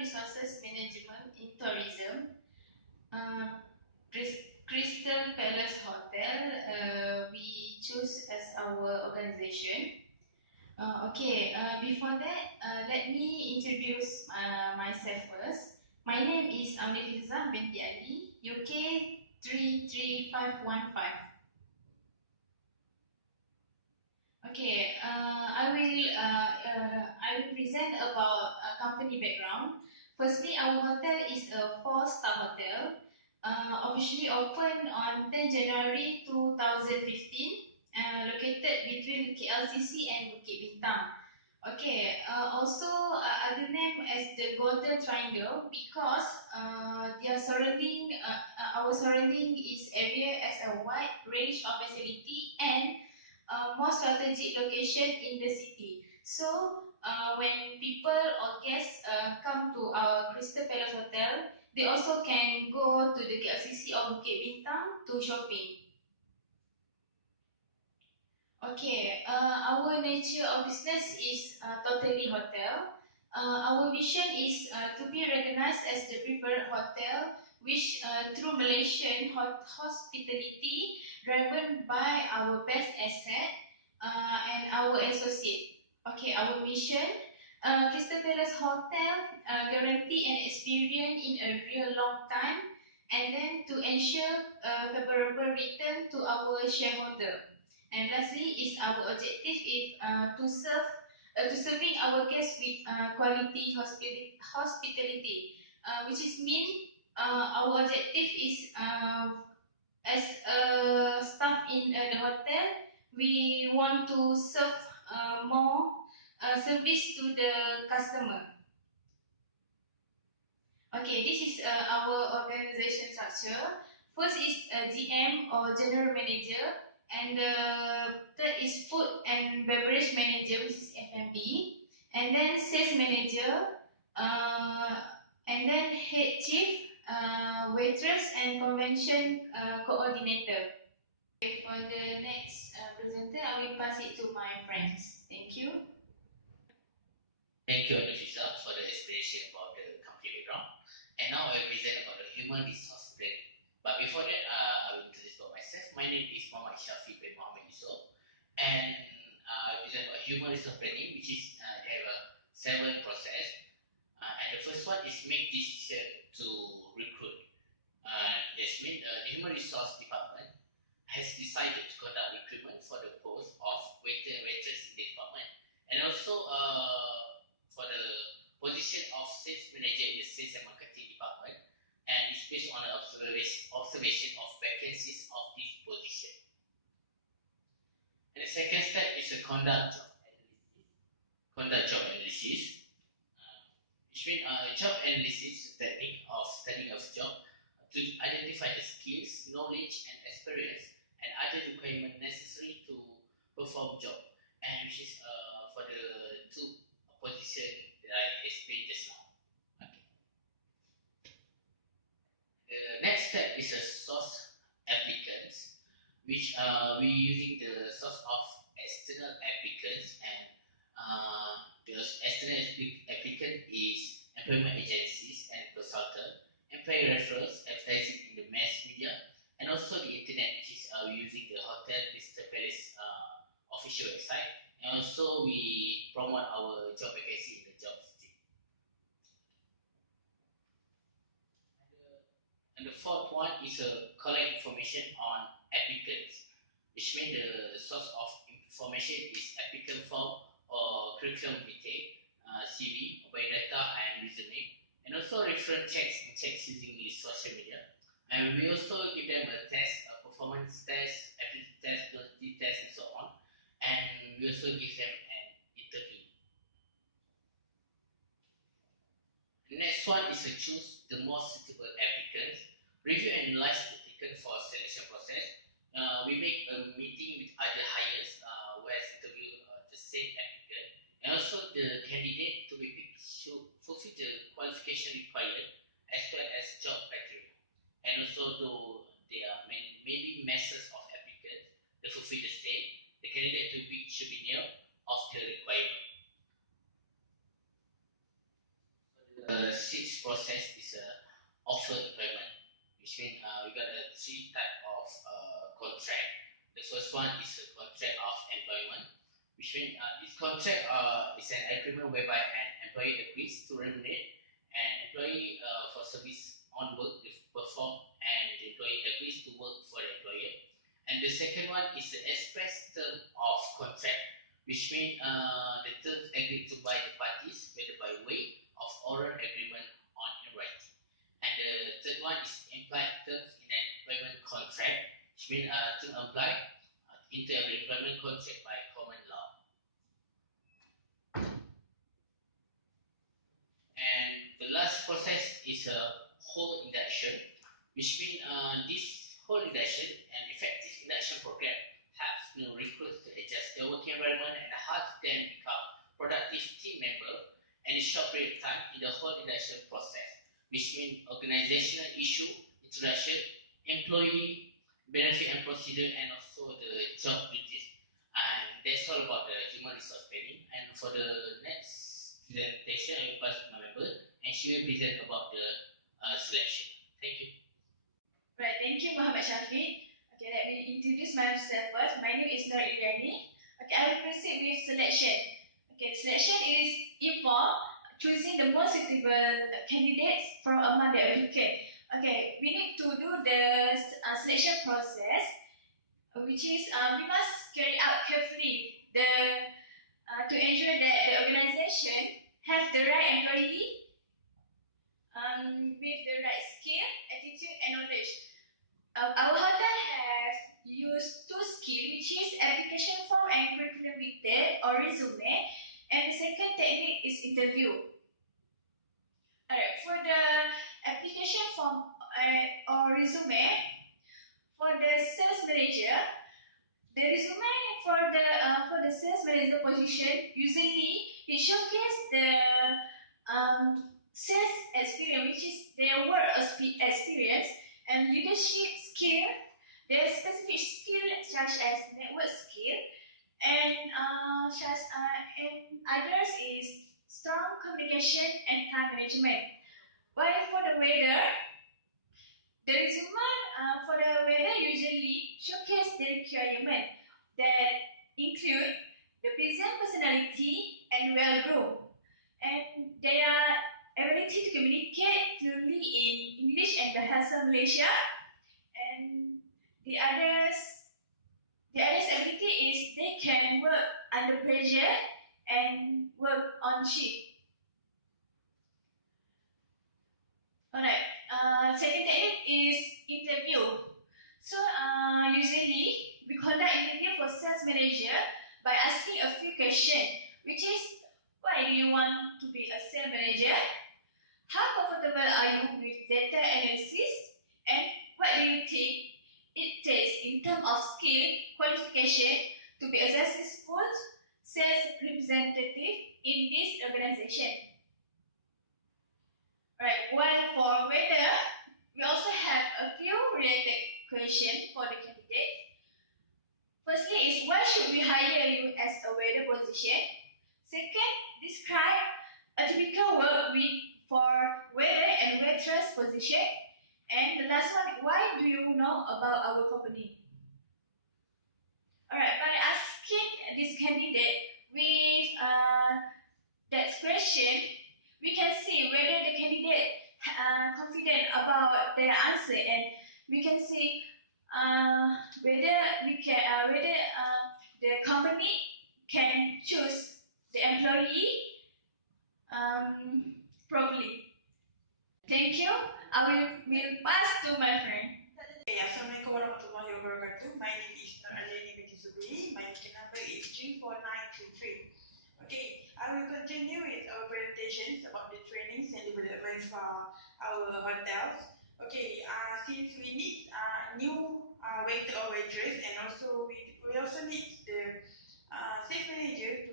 Resources Management in Tourism, uh, Crystal Palace Hotel, we choose as our organization. Before that, let me introduce myself first. My name is Khatijah binti Ali, UK 33515. I will present about company background. Firstly, our hotel is a 4-star hotel, officially opened on 10 January 2015, located between KLCC and Bukit Bintang. Other name as the Golden Triangle because our surrounding is area as a wide range of facility and more strategic location in the city. So when people or guests come to our Crystal Palace Hotel, they also can go to the KLCC or Bukit Bintang to shopping. Our nature of business is totally hotel. Our vision is to be recognized as the preferred hotel, which through Malaysian hospitality, driven by our best asset and our associate. Our mission. Crystal Palace Hotel guarantee an experience in a real long time, and then to ensure favorable return to our shareholder. And lastly, is our objective is to serving our guests with quality hospitality, which is mean our objective is as a staff in the hotel, we want to serve more service to the customer. This is our organization structure. First is GM or General Manager, and the third is Food and Beverage Manager, which is F&B, and then Sales Manager, and then Head Chief, Waitress and Convention Coordinator. For the next presenter, I will pass it to my friends. Thank you. Thank you, Khatijah, for the explanation about the company background. And now I will present about the human resource planning. But before that, I will introduce about myself. My name is Muhammad Shafiq bin Muhammad Yusof, and I present about human resource planning, which is they have a 7 process. And the first one is make decision to recruit. This means the human resource department has decided to conduct recruitment for the post of waiter and waitress in the department, and also for the position of sales manager in the sales and marketing department, and it's based on the observation of vacancies of this position. And the second step is to conduct job analysis. Which means job analysis technique of studying of job to identify the skills, knowledge, and experience and other requirements necessary to perform job, and which is for the 2 positions that I explained just now. The next step is a source applicants, which we using the source of external applicants, and the external applicant is employment agencies and consultant, employee referrals, advertising in the mass media, and also the internet, which is using the Hotel Crystal Palace official website, and also we promote our job vacancy in the job listing. And the fourth one is collect information on applicants, which means the source of information is applicant form or curriculum vitae, CV, biodata, and resume, and also reference checks using the social media. And we also give them a test, a performance test, aptitude test, personality test, and so on. And we also give them an interview. The next one is to choose the most suitable applicants. Review and analyze the applicant for selection process. We make a meeting with other hires where interview the same applicant, and also the candidate to be picked should fulfill the qualification required as well as job criteria. And also, though there are many masses of applicants that fulfill the same, the candidate to be should be near of the requirement. The process is offer employment, which means we got three type of contract. The first one is a contract of employment, which means this contract is an agreement whereby an employee agrees to remunerate an employee for service on work they perform, and the employee agrees to work for the employer. And the second one is the express term of contract, which means the terms agreed to by the parties, whether by way of oral agreement on in writing. And the third one is implied terms in an employment contract, which means to apply into every employment contract by common law. And the last process is a whole induction, which means this whole induction and effective induction program helps new recruits to adjust their working environment and how to then become productive team member in a short period of time in the whole induction process, which means organizational issue, introduction, employee benefit and procedure, and also the job duties. And that's all about the human resource planning. And for the next presentation, I will pass to my member, and she will present about the selection. Thank you. Right, thank you, Muhammad Shafiq. Okay, let me introduce myself first. My name is Nur Iriani. Okay, I will proceed with selection. Okay, selection is involve choosing the most suitable candidates from among the applicants. Okay, we need to do the selection process, which is we must carry out carefully to ensure that the organization has the right employee with the right skill, attitude, and knowledge. Our hotel has used two skills, which is application form and curriculum vitae or resume, and the second technique is interview. Alright, for the application form or resume, for the sales manager, the resume for the sales manager position, usually it showcases the sales experience, which is their work experience, and leadership skill, their specific skill such as network skill, and others is strong communication and time management. While for the weather, the resume for the weather usually showcase the requirement that include the present personality and well-groomed, and their ability to communicate clearly in English and Bahasa Malaysia, and the others ability is they can work under pressure and work on shift. Alright, second technique is interview. So usually we conduct interview for sales manager by asking a few questions, which is why do you want to be a sales manager? How comfortable are you with data analysis? And what do you think it takes in terms of skill, qualification to be a successful sales representative in this organization? Right, while for weather, we also have a few related questions for the candidate. Firstly is, why should we hire you as a weather position? Second, describe a typical work week for weather and waitress position. And the last one, why do you know about our company? Alright, by asking this candidate with that question, we can see whether the candidate confident about their answer, and we can see whether the company can choose the employee properly. Thank you. I will pass to my friend. Assalamualaikum warahmatullahi wabarakatuh. My name is Nur Alini binti Zubri. My ticket number is 34923. Okay, I will continue with our presentations about the trainings and developments for our hotels. Okay, since we need new waiter or waitress, and also we also need the sales manager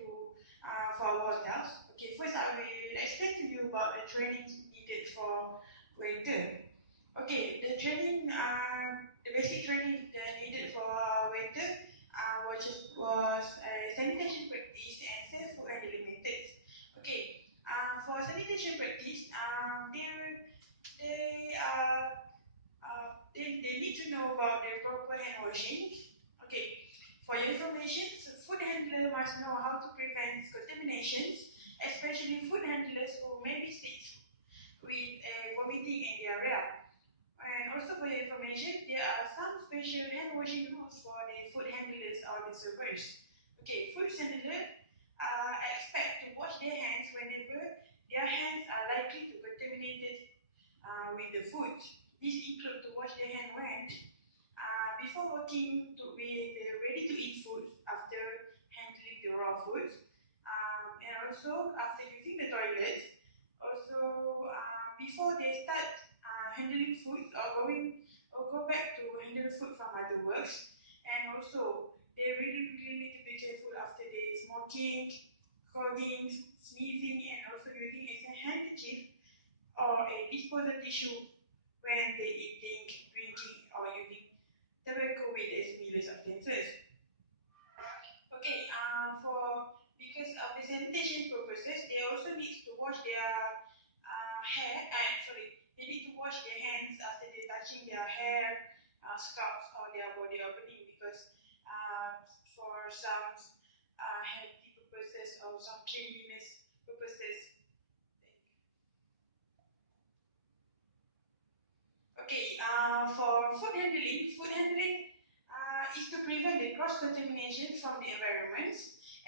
for our hotels. Okay, first I will explain to you about the trainings needed for waiter. Okay, the training, the basic training needed for waiter was sanitation practice and safe food and daily methods. Okay, for sanitation practice, there know about the proper hand washing. Okay, for your information, so food handler must know how to prevent contaminations, especially food handlers who may be sick with vomiting and diarrhea. And also for your information, there are some special hand washing rules for the food handlers or the servers. Okay, food handlers expect to wash their hands whenever their hands are likely to contaminated with the food. This includes to wash their hand when before working with the ready-to-eat food, after handling the raw food, and also after using the toilet, also before they start handling food or go back to handle food from other works, and also they really need to be careful after they smoking, coughing, sneezing, and also using a handkerchief or a disposable tissue when they eating, drinking, or using tobacco with a similar substances. Okay, because of the sanitation purposes, they also need to wash their they need to wash their hands after they touching their hair, scalps, or their body opening because for some healthy purposes or some cleanliness purposes. Okay, for food handling is to prevent the cross-contamination from the environment.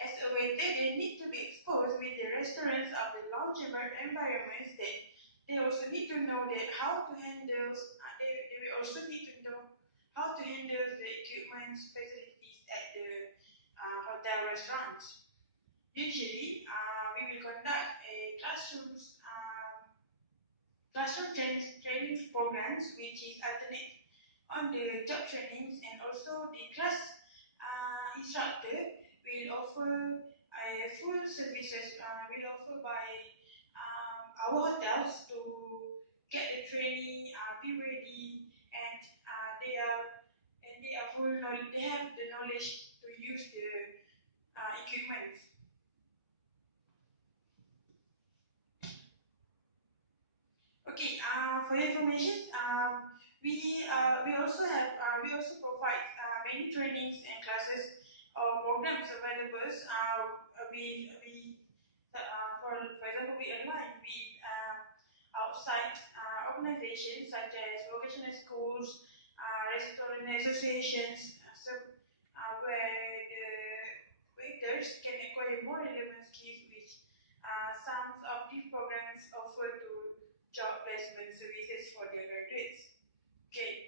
As a waiter, they need to be exposed with the restaurants of the lounge environments. They also need to know that how to handle. They will also need to know how to handle the equipment facilities at the hotel restaurants. Usually, we will conduct a classroom training programs, which is alternate on the job trainings, and also the class instructor will offer full services, will offer by our hotels to get the trainee be ready, and they are full knowledge, they have the knowledge to use the equipment. Okay, for your information, we also provide many trainings and classes or programs available. For example, we align with outside organizations such as vocational schools, restaurant associations, where the waiters can acquire more relevant skills which some of these programs offer to job placement services for their graduates. Okay.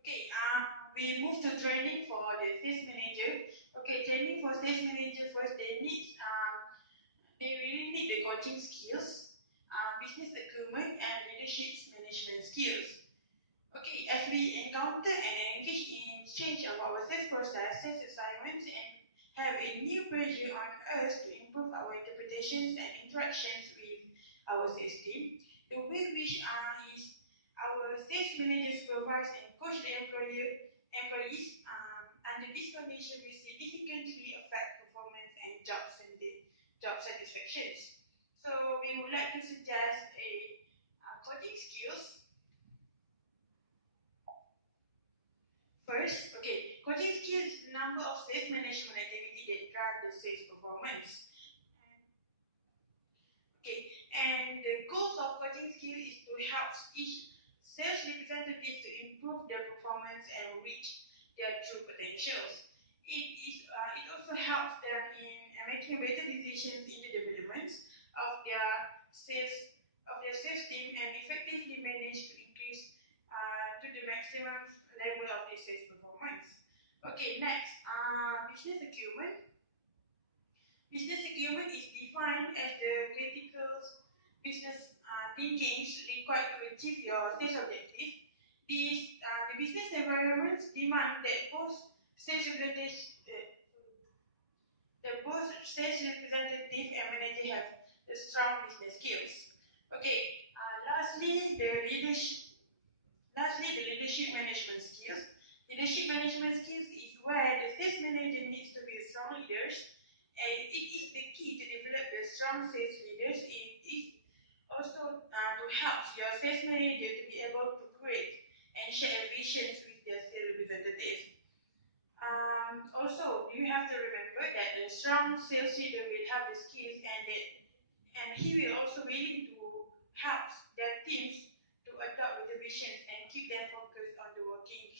Okay, we move to training for the sales manager. Okay, training for sales manager first, they really need the coaching skills, business acumen, and leadership management skills. Okay, as we encounter and engage in change of our sales process, sales assignments, and have a new pressure on us to improve our interpretations and interactions with our sales team, the way which is our sales managers supervise and coach the employees under this condition will significantly affect performance and job satisfactions. So we would like to suggest a coaching skills. First, okay, coaching skills number of sales management activity that drive the sales performance. Okay, and the goals of coaching skill is to help each sales representative to improve their performance and reach their true potentials. It also helps them in making better decisions in the development of their sales team and effectively manage to increase to the maximum level of the sales performance. Okay, next, business acumen. Business acumen is defined as the critical business thinking required to achieve your sales objective. The business environments demand that both sales representative and manager have the strong business skills. Okay, lastly, the leadership management skills. Leadership management skills is where the sales manager needs to be strong leaders, and it is the key to develop the strong sales leaders. It is also to help your sales manager to be able to create and share visions with their sales representative. Also, you have to remember that the strong sales leader will have the skills and he will also willing to help their teams to adopt with the visions and keep them focused on the working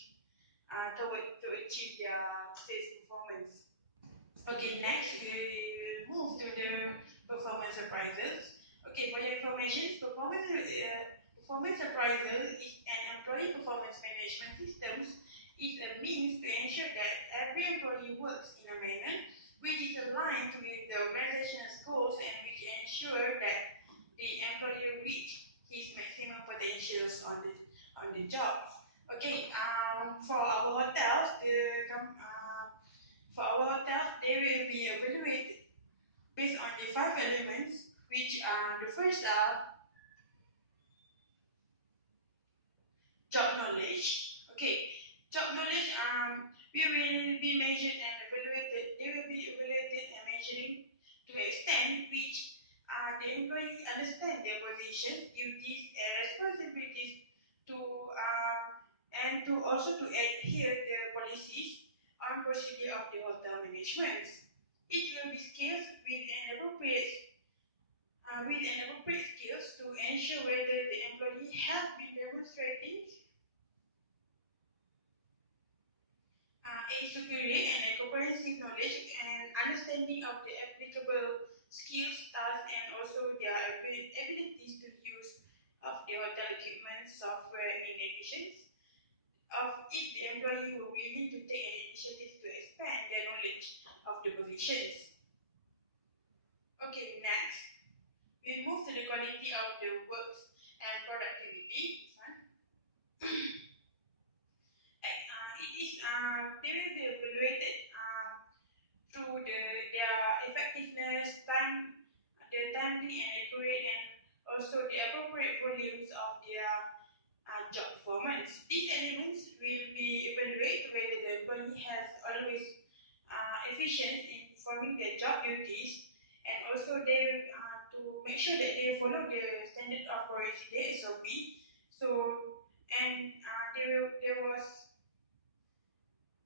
to achieve their sales performance. Okay, next we will move to the performance appraisals. Okay, for your information, performance appraisal is an employee performance management system. Is a means to ensure that every employee works in a manner which is aligned with the organization's goals and which ensure that the employee reach his maximum potentials on the job. Okay, for our hotels, they will be evaluated based on the 5 elements, which are the first are job knowledge. Okay, job knowledge we will be measured and evaluated. They will be evaluated and measuring to the extent which the employee understand their position, duties, and responsibilities to and to also to adhere the policies on procedure of the hotel management. It will be skills with an appropriate skills to ensure whether the employee has been demonstrating a superior and a comprehensive knowledge and understanding of the applicable skills, tasks, and also their abilities to use of the hotel equipment, software, in addition of if the employee were willing to take an initiative to expand their knowledge of the positions. Okay, next, we move to the quality of the works and productivity. They will be evaluated through their effectiveness, the timely and accurate, and also the appropriate volumes of their job performance. These elements will be evaluated whether the employee has always efficient in performing their job duties, and also they to make sure that they follow the standard operation, the SOP. So, and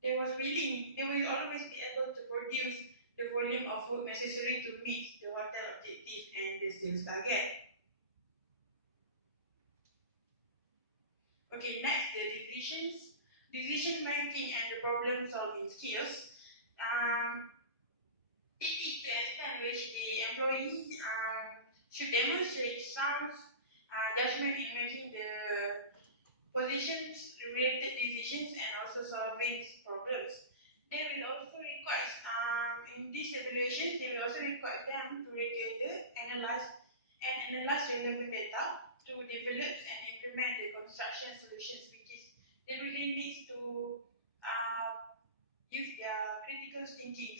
they will always be able to produce the volume of work necessary to meet the hotel objective and the sales target. Okay, next, the decision making and the problem solving skills. It is to extent which the employee should demonstrate sound judgment in making the positions related decisions and also solving problems. They will also require, in these evaluations, they will also require them to gather, analyze relevant data to develop and implement the construction solutions, which is they really need to use their critical thinking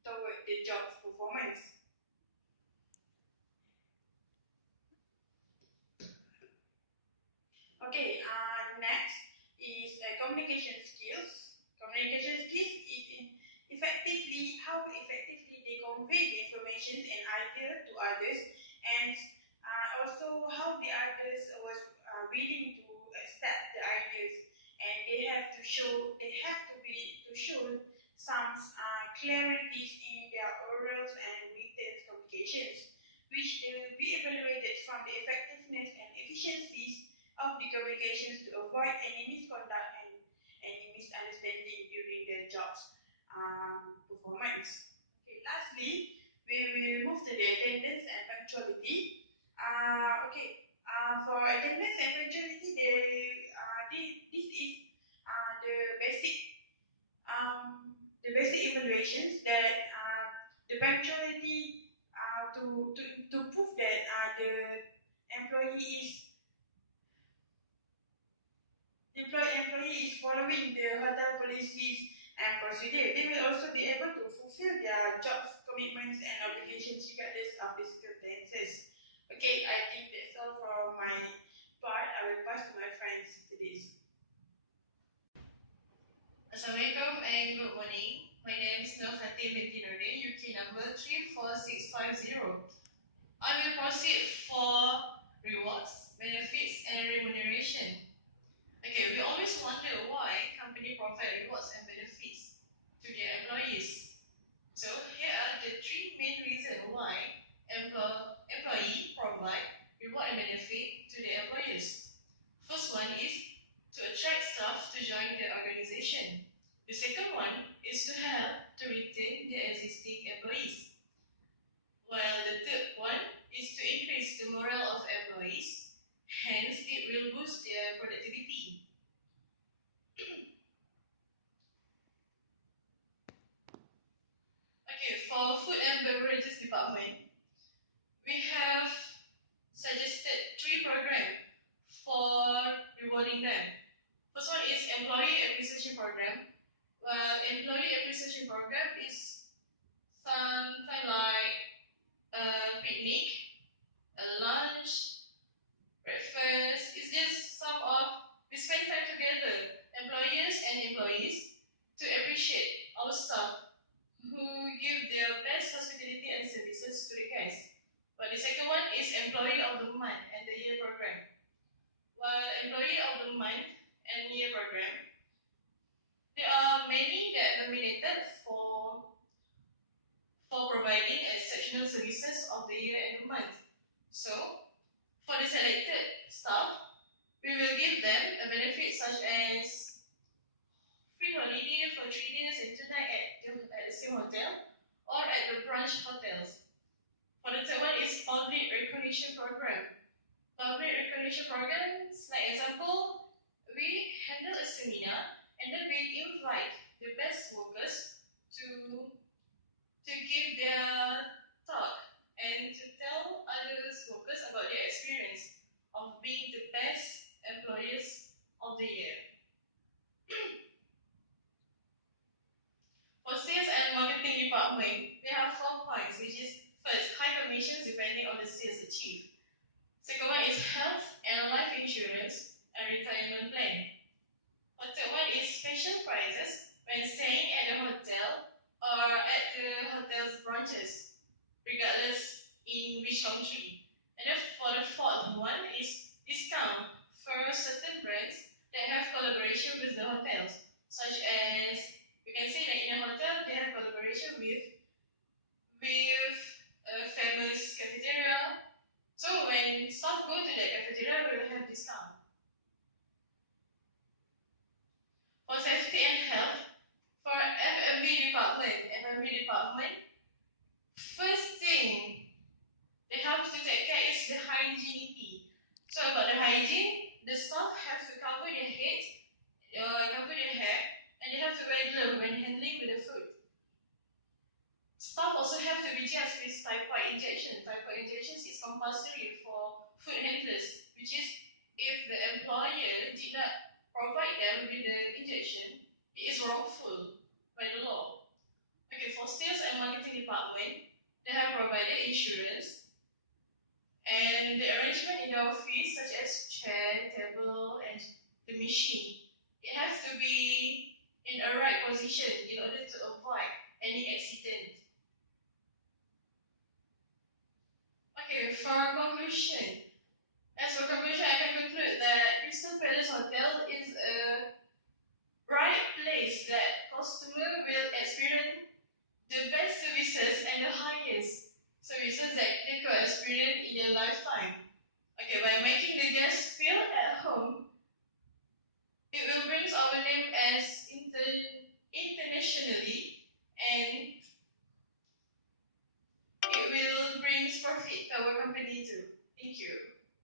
toward the job's performance. Okay, next is communication skills. Communication skills is how effectively they convey the information and ideas to others, and also how the others was willing to accept the ideas, and they have to show some clarities in their oral and written communications, which they will be evaluated from the effectiveness and efficiencies of the communications to avoid any misconduct and any misunderstanding during the job's performance. Okay, lastly, we will move to the attendance and punctuality. For attendance and punctuality, this is the basic evaluations that the punctuality to prove that the employee is following the hotel policies and procedure. They will also be able to fulfill their job commitments and obligations regardless of the circumstances. Okay, I think that's all from my part. I will pass to my friends to this. Assalamualaikum and good morning. My name is Khatijah, UK number 34650. I will proceed for rewards, benefits, and remuneration. Okay, we always wonder why company provide rewards and benefits to their employees. So here are the three main reasons why employee provide reward and benefit to their employers. First one is to attract staff to join the organization. The second one is to help to retain the existing employees. While the third one is to increase the morale of employees, hence it will boost their productivity. Okay, for food and beverages department, we have suggested three programs for rewarding them. First one is employee appreciation program. Well, employee appreciation program is something like a picnic, a lunch, breakfast. It's just we spend time together, employers and employees, to appreciate our staff who give their best hospitality and services to the guests. But the second one is Employee of the Month and the Year program. While Employee of the Month and Year program, there are many that nominated for providing exceptional services of the year and the month. So, for the selected staff, we will give them a benefit such as free holiday for 3 days and 2 nights at the same hotel or at the branch hotels. For the third one is public recognition program. Public recognition programs, like example, we handle a seminar and then we invite the best workers to give their talk and to tell other workers about their experience of being the best employees of the year. For sales and marketing department, we have 4 points, which is first, high commissions depending on the sales achieved. Second one is health and life insurance and retirement plan. The third one is special prices when staying at the hotel or at the hotel's branches, regardless in which country. And then for the fourth one is discount for certain brands that have collaboration with the hotels, such as we can say that in a hotel they have collaboration with a famous cafeteria. So when staff go to that cafeteria, we will have discount. For safety and health, for F&B department, first thing they have to take care is the hygiene. So about the hygiene, the staff have to cover their head, cover their hair, and they have to wear gloves when handling with the food. Staff also have to be just with typhoid injection. Typhoid injections is compulsory for food handlers, which is if the employer did not provide them with the injection, it is wrongful by the law. Okay, for sales and marketing department, they have provided insurance and the arrangement in the office, such as chair, table, and the machine, it has to be in a right position in order to avoid any accident. Okay, for conclusion, I can conclude that Crystal Palace Hotel is a right place that customer will experience the best services and the highest services that they could experience in their lifetime. Okay, by making the guests feel at home